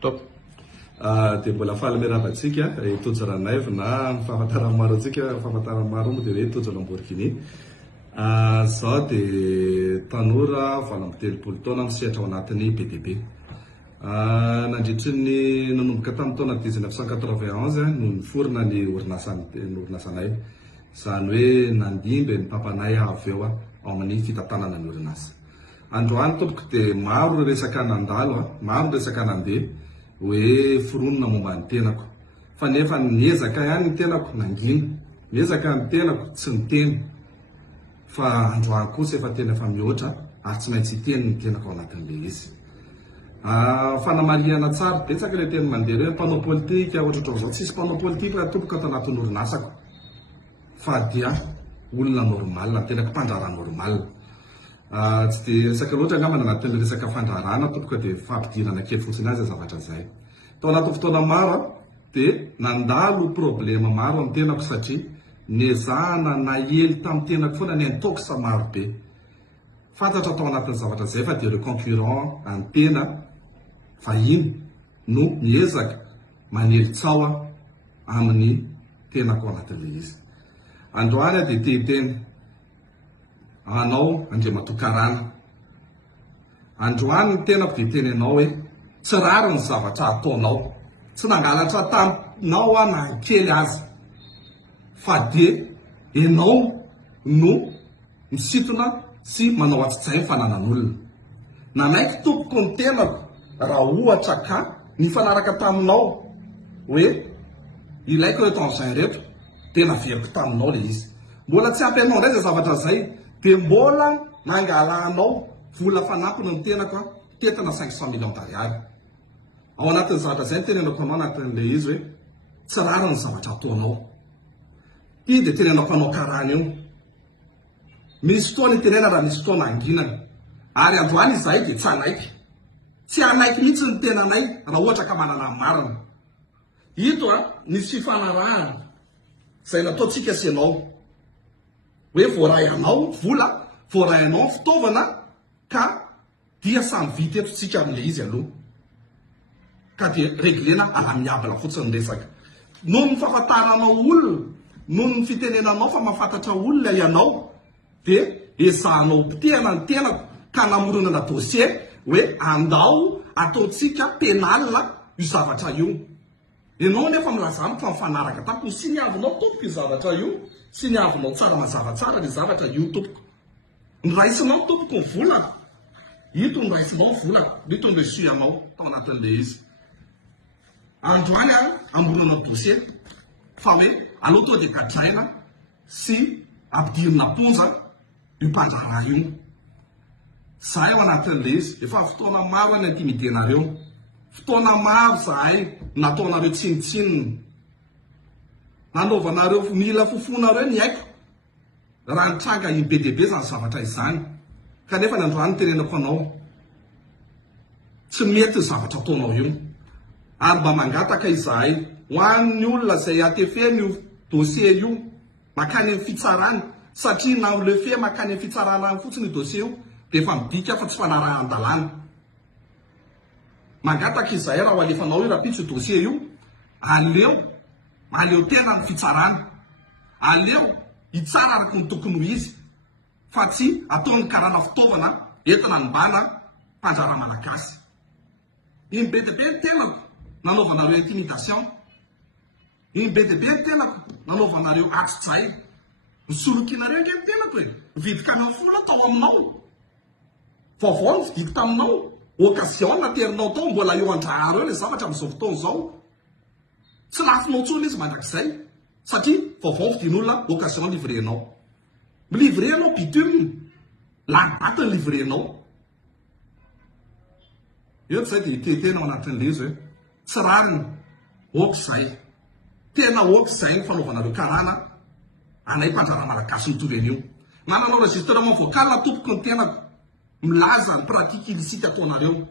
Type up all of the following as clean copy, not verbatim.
Top. Dia mbola faly miaravantsika Tojo Ranaivo na ny fahafantarana maro antsika fahafantarana maro moa dia hoe Tojo Lamborghini. Zaho dia tanora valo amby telopolo taona misehatra ao anatin'ny BDB. Nandritry ny nanomboka tamin'ny taona 1991 no niforona ny orinasanay. Izany hoe nandimby ny papanay avy eo ao amin'ny fitantanana ny orinasa. Androany tompoko dia maro resaka nandalo, maro resaka nandeha hoe foronina momba ny tenako. Fa nefa niezaka ihany ny tenako nangina, niezaka ny tenako tsy niteny. Fa androany kosa efa tena efa mihoatra ary tsy maintsy hiteny ny tenako ao anatin'ilay izy. Fanamarihana tsara, betsaka ilay teny mandeha hoe mpanao politika, ohatrohatr'izao tsisy mpanao politika raha tompoko ato anatin'ny orinasako. Fa dia olona normal, ny tenako mpandraharaha normal. Tsy dia resaka loatra angamba anatin'ny resaka fandraharana tompoko dia fampidirana kely fotsiny azy zavatra izay. Tao anaty fotoana maro dia nandalo problema maro amin'ny tenako satria niezahana nahely tamin'ny tenako foana ny antokosa maro be. Fantatra tao anatin'ny zavatra izay fa dia ireo concurrent any tena vahiny no miezaka manely tsaoa amin'ny tenako ao anatin'ilay izy. Androany dia teteny anao Andriamatoa Karana. Androany ny tenako dia teny anao hoe tsy rary ny zavatra ataonao, tsy nangalatra taminao na kely azy, fa dia ianao no misintona sy manao atsy-tsay ny fananan'olona. Nanaiky tompoko ny tenako raha ohatra ka nifanaraka taminao hoe ilaiko reto amin'izay reto tena veriko taminao le izy. Mbola tsy ampy anao indray izay zavatra izay dia mbola nangalanao vola fanampiny ny tenako tetina 500 millions d'ariary. Ao anatin'ny zavatra izay tenenako anao anatin'ilay izy hoe tsy rary ny zavatra ataonao. Io dia tenenako anao Karana io. Misy fotoana itenena raha misy fotoana anginana. Ary androany izahay dia tsy anaiky. Tsy anaiky mihitsy ny tenanay raha ohatra ka manana marina. Ito nisy fifanarahana izay nataontsika sy ianao. Hoe voaray anao vola, voaray anao fitaovana ka dia samy vita eto tsika amin'ilay izy aloha. Ka dia reglena alamiabla fotsiny resaka. Noho ny fahafantaranao olona, noho ny fitenenanao fa mahafantatra olona ianao, dia ezahanao pitehana ny tenako ka namoronana dossier hoe andao ataontsika penalina io zavatra io. Ianao nefa milazano fa mifanaraka tamiko sy niavinao tompoko io zavatra io, sy niavinao tsara mazava tsara ny zavatra io tompoko. Niraisinao tompoko ny vola, ito niraisinao vola, ito niresianao tao anatin'ilay izy. Androany amoronana dossier fa hoe aleo to dia gadraina sy ampidirina ponja io mpandraharaha io. Zahay ao anatin'ilay izy, efa fotoana maro ny intimidenareo, fotoana maro zahay nataonareo tsinitsinina, nanaovanareo mila fofonareo ny haiko raha nitranga i BDB zany zavatra izany. Kanefa ny androany tenenako anao tsy mety ny zavatra ataonao io. Ary mba mangataka izahay ho an'ny olona izay atefeny io dossier io makany amin'ny fitsarana, satria na le fe makany amin'ny fitsarana fotsiny io dossier io dia efa midika fa tsy fanarahan-dalàna. Mangataka izahay raha ho alefanao io rapitso io dossier io, aleo tena ny fitsarana, aleo hitsara araka ny tokony ho izy, fa tsy ataony karana fitaovana entina nibana mpandraharaha malagasy. Iny BDB ny tenako nanaovanareo intimidation, iny BDB ny tenako nanaovanareo atsy-tsay, nisolokinareo nke ny tenako hoe vidika amin'ny fola tao aminao, vaovao ny vidika taminao, occasion naterinao tao mbola eo andraharo eo le zavatra amin'izao fotoana izao. Tsy lafinao tsony izy mandrakizay satria vaovao vidin'olona occasion livrenao. Milivrenao bitume, lagbata ny livrenao. Eo zay dia tetena ao anatin'ilay izy hoe tsy rariny okizay. Tena okizay ny fanaovanareo Karana anay mpandraharaha malagasy mitovy an'io. Mananao enregistrement vocal na tompoko ny tenako milaza ny pratique illicite ataonareo.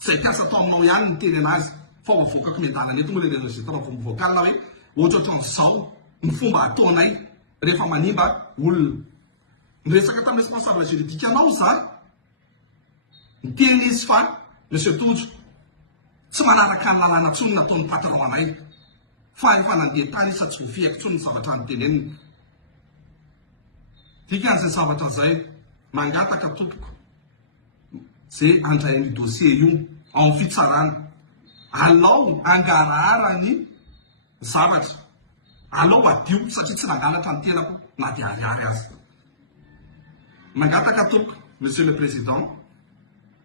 Izay piasa atao aminao ihany ny teny anazy fa voakako miandalana eto moa le enregistrement vocal na hoe ohatrohatr'izao ny fomba ataonay rehefa manimba olona. Niresaka tamin'ny responsable juridique anao za, niteny izy fa Monsieur Tojo, tsy manaraka ny lalàna tsony nataon'ny patron anay fa efa nandeha tany isa tsy ho fihaiko tsony ny zavatra nyteneniny tika an'izay zavatra zay mangataka tompoko zay andrain'ny dossier io amin'ny fitsarana alao angarahara ny zavatra alao adio satria tsy nangalatra ny tenako na dia ariary azy mangataka tompoko monsieur le président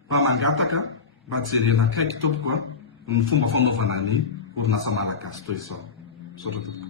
mba mangataka mba jerena akaiky tompoko ny fomba fanaovana ny orinasa malagasy toy izao. Saotra tompoko.